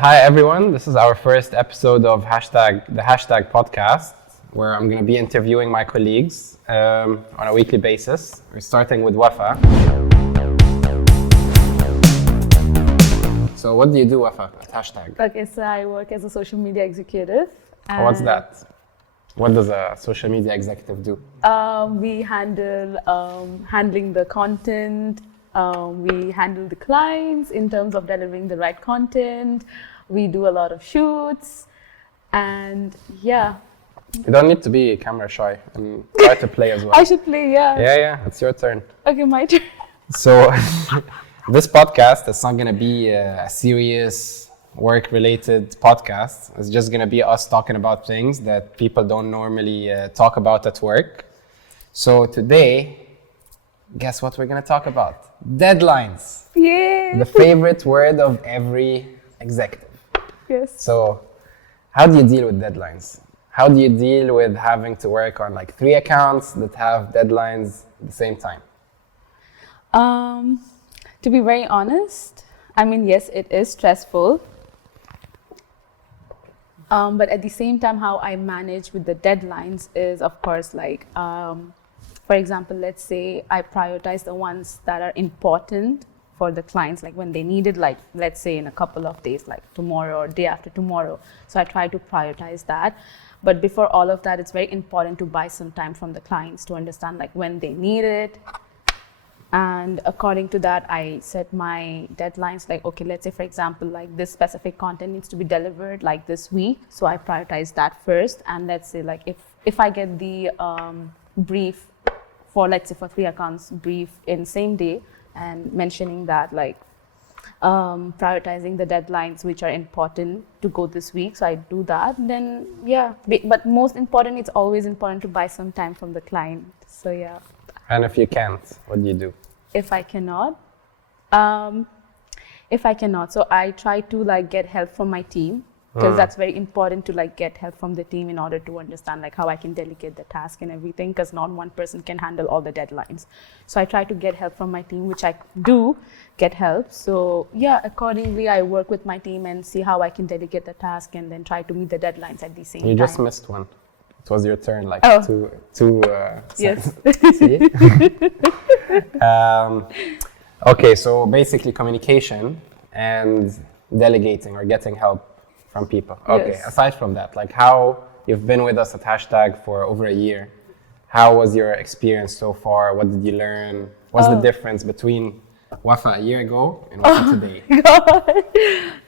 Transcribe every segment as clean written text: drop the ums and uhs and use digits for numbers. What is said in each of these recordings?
Hi everyone, this is our first episode of the hashtag podcast, where I'm going to be interviewing my colleagues on a weekly basis. We're starting with Wafa. So what do you do, Wafa, at hashtag? Okay, so I work as a social media executive. What's that? What does a social media executive do? We handle handling the content. We handle the clients in terms of delivering the right content. We do a lot of shoots, and yeah. You don't need to be camera shy and try to play as well. I should play, yeah. Yeah, it's your turn. Okay, my turn. So this podcast is not going to be a serious work-related podcast. It's just going to be us talking about things that people don't normally talk about at work. So today, guess what we're going to talk about? Deadlines. Yeah. The favorite word of every executive. Yes. So how do you deal with deadlines? How do you deal with having to work on like 3 accounts that have deadlines at the same time? To be very honest, I mean, yes, it is stressful. But at the same time, how I manage with the deadlines is, of course, like, for example, let's say I prioritize the ones that are important for the clients, like when they need it, like let's say in a couple of days, like tomorrow or day after tomorrow. So I try to prioritize that. But before all of that, it's very important to buy some time from the clients to understand like when they need it. And according to that, I set my deadlines, like, okay, let's say, for example, like this specific content needs to be delivered like this week. So I prioritize that first. And let's say like if I get the brief for, let's say, for 3 accounts brief in same day and mentioning that like prioritizing the deadlines which are important to go this week. So I do that. Then, yeah, but most important, it's always important to buy some time from the client. So, yeah. And if you can't, what do you do? If I cannot, so I try to like get help from my team, because that's very important to like get help from the team in order to understand like how I can delegate the task and everything, because not one person can handle all the deadlines. So I try to get help from my team, which I do get help. So yeah, accordingly, I work with my team and see how I can delegate the task and then try to meet the deadlines at the same time. You just missed one. It was your turn, like two yes. See? Okay, so basically communication and delegating or getting help from people. Okay, Yes. Aside from that, like how you've been with us at hashtag for over a year, how was your experience so far? What did you learn? What's the difference between Wafa a year ago and Wafa today? God.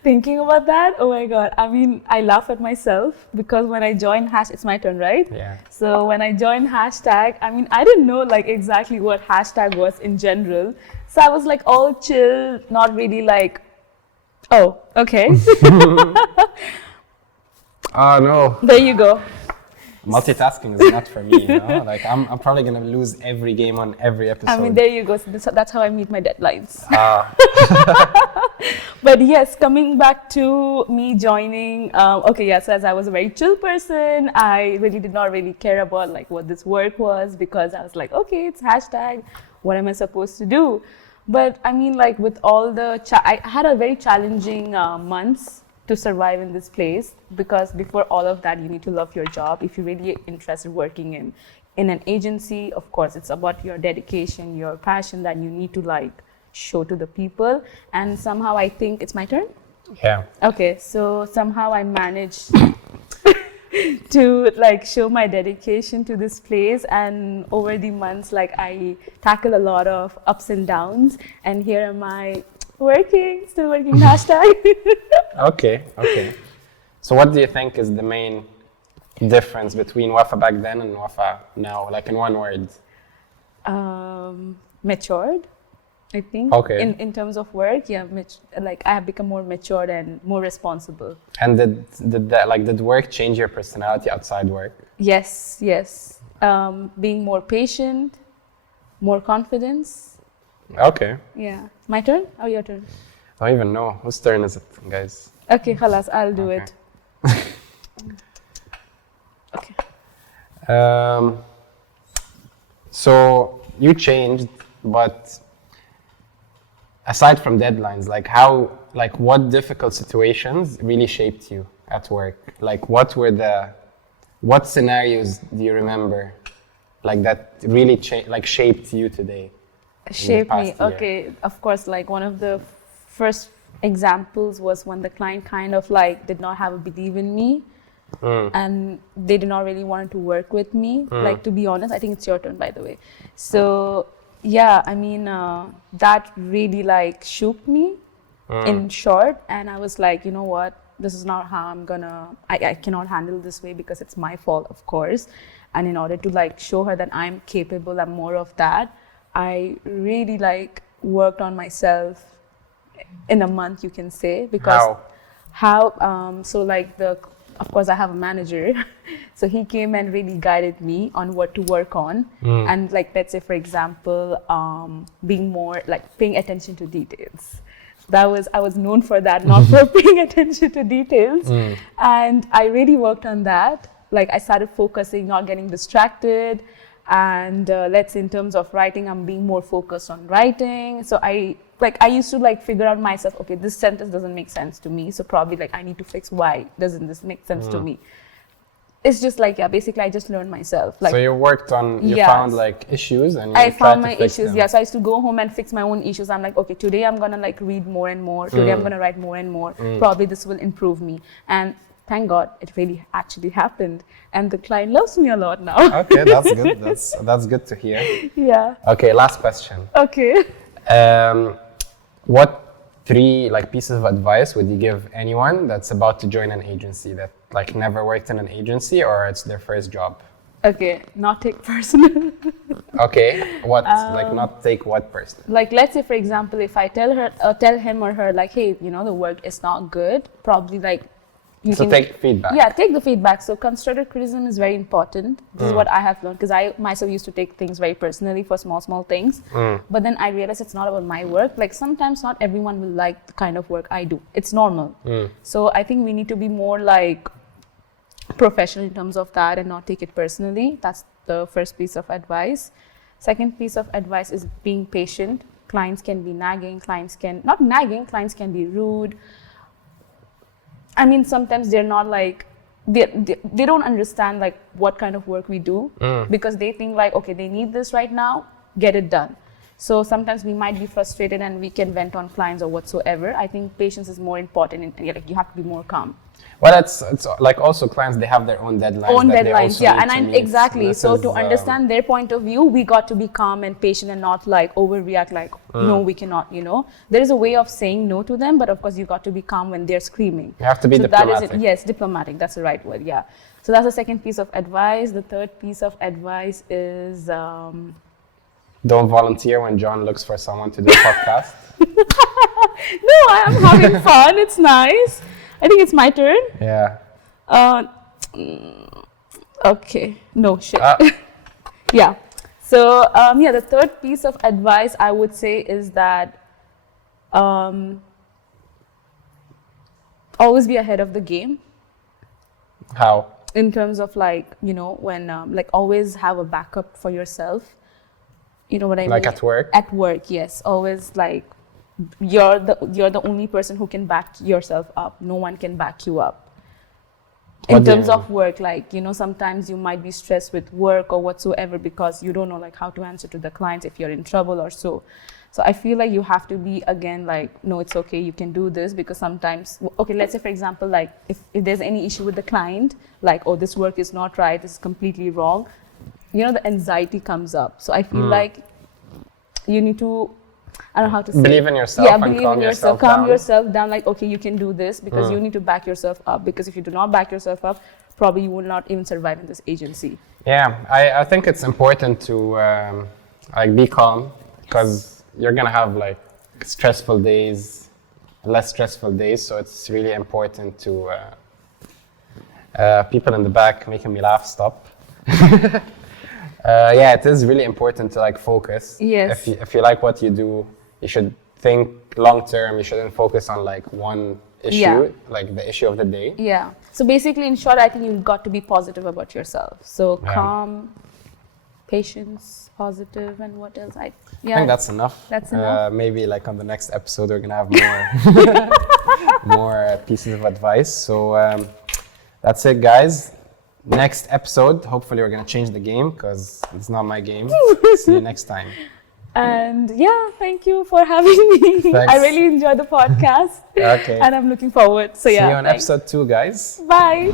Thinking about that, oh my God. I mean, I laugh at myself because when I joined it's my turn, right? Yeah. So when I joined hashtag, I mean, I didn't know like exactly what hashtag was in general. So I was like all chill, not really like, oh, okay. Oh no. There you go. Multitasking is not for me, you know? Like I'm probably gonna lose every game on every episode. I mean, there you go. So that's how I meet my deadlines. Ah. But yes, coming back to me joining, okay, yes, as I was a very chill person, I really did not really care about like what this work was, because I was like, okay, it's hashtag, what am I supposed to do? But I mean, like with all the, I had a very challenging months to survive in this place, because before all of that, you need to love your job. If you're really interested working in an agency, of course, it's about your dedication, your passion that you need to like show to the people. And somehow I think it's my turn. Yeah. Okay, so somehow I managed to like show my dedication to this place, and over the months, like I tackle a lot of ups and downs, and here am I still working hashtag. Okay. So what do you think is the main difference between Wafa back then and Wafa now, like in one word? Matured, I think. Okay. In terms of work, yeah, like I have become more matured and more responsible. And did work change your personality outside work? Yes. Being more patient, more confidence. Okay. Yeah. My turn or your turn? I don't even know. Whose turn is it, guys? Okay, khalas, I'll do Okay. it. Okay. So you changed, but aside from deadlines, like how like what difficult situations really shaped you at work? Like what scenarios do you remember like that really shaped you today? Shaped me. past year? Okay, of course, like one of the first examples was when the client kind of like did not have a belief in me. And they did not really want to work with me. Like, to be honest, I think it's your turn, by the way. So yeah, I mean, that really like shook me in short. And I was like, you know what, this is not how I cannot handle this way because it's my fault, of course. And in order to like show her that I'm capable and more of that, I really like worked on myself in a month, you can say. Because so like of course I have a manager. So he came and really guided me on what to work on. And like, let's say for example, being more like paying attention to details. I was known for that, not for paying attention to details. And I really worked on that. Like, I started focusing, not getting distracted. And let's say in terms of writing, I'm being more focused on writing. So I used to like figure out myself, okay, this sentence doesn't make sense to me. So probably like I need to fix why doesn't this make sense to me. It's just like, yeah, basically I just learned myself. Like, so you worked on, you found like issues and I you found tried my to fix issues. them. Yeah, so I used to go home and fix my own issues. I'm like, okay, today I'm gonna like read more and more. Today I'm gonna write more and more. Probably this will improve me. And thank God it really actually happened. And the client loves me a lot now. Okay, that's good. That's good to hear. Yeah. Okay, last question. Okay. What 3 like pieces of advice would you give anyone that's about to join an agency, that like never worked in an agency or it's their first job? Okay, not take personal. Okay, what like not take what personal? Like, let's say for example, if I tell him or her like, hey, you know, the work is not good, probably like So take feedback. Yeah, take the feedback. So constructive criticism is very important. This is what I have learned, because I myself used to take things very personally for small things. But then I realized it's not about my work. Like, sometimes not everyone will like the kind of work I do. It's normal. So I think we need to be more like professional in terms of that and not take it personally. That's the first piece of advice. Second piece of advice is being patient. Clients can be nagging. Clients can be rude. I mean, sometimes they're not like, they don't understand like what kind of work we do, because they think like, okay, they need this right now, get it done. So sometimes we might be frustrated and we can vent on clients or whatsoever. I think patience is more important, and like, you have to be more calm. Well, it's like also clients, they have their own deadlines. Yeah, and I'm exactly. So to understand their point of view, we got to be calm and patient and not like overreact like, no, we cannot, you know. There is a way of saying no to them, but of course you got to be calm when they're screaming. You have to be diplomatic. That is it. Yes, diplomatic, that's the right word, yeah. So that's the second piece of advice. The third piece of advice is... don't volunteer when John looks for someone to do a podcast. No, I am having fun, it's nice. I think it's my turn. Yeah. Okay. No shit. Yeah. So yeah, the third piece of advice I would say is that always be ahead of the game. How? In terms of like, you know, when like always have a backup for yourself. You know what I mean? Like at work? At work, yes. Always like, you're the only person who can back yourself up. No one can back you up. In terms of work, like, you know, sometimes you might be stressed with work or whatsoever because you don't know like how to answer to the clients if you're in trouble or so. So I feel like you have to be, again, like, no, it's okay, you can do this, because sometimes, okay, let's say for example, like if there's any issue with the client, like, oh, this work is not right, this is completely wrong, you know, the anxiety comes up. So I feel like you need to, I don't know how to say. Believe in yourself. Yeah, and believe calm in yourself. Calm yourself down. Like, okay, you can do this, because you need to back yourself up. Because if you do not back yourself up, probably you will not even survive in this agency. Yeah, I think it's important to like be calm, because you're gonna have like stressful days, less stressful days. So it's really important to people in the back making me laugh. Stop. Yeah, it is really important to like focus. Yes. If you like what you do, you should think long term. You shouldn't focus on like one issue, like the issue of the day. Yeah. So basically, in short, I think you've got to be positive about yourself. So calm, patience, positive, and what else? I think that's enough. That's enough. Maybe like on the next episode, we're gonna have more more pieces of advice. So that's it, guys. Next episode, hopefully, we're gonna change the game because it's not my game. See you next time. And yeah, thank you for having me. Thanks. I really enjoyed the podcast. Okay. And I'm looking forward. So See yeah. you on episode 2, guys. Bye.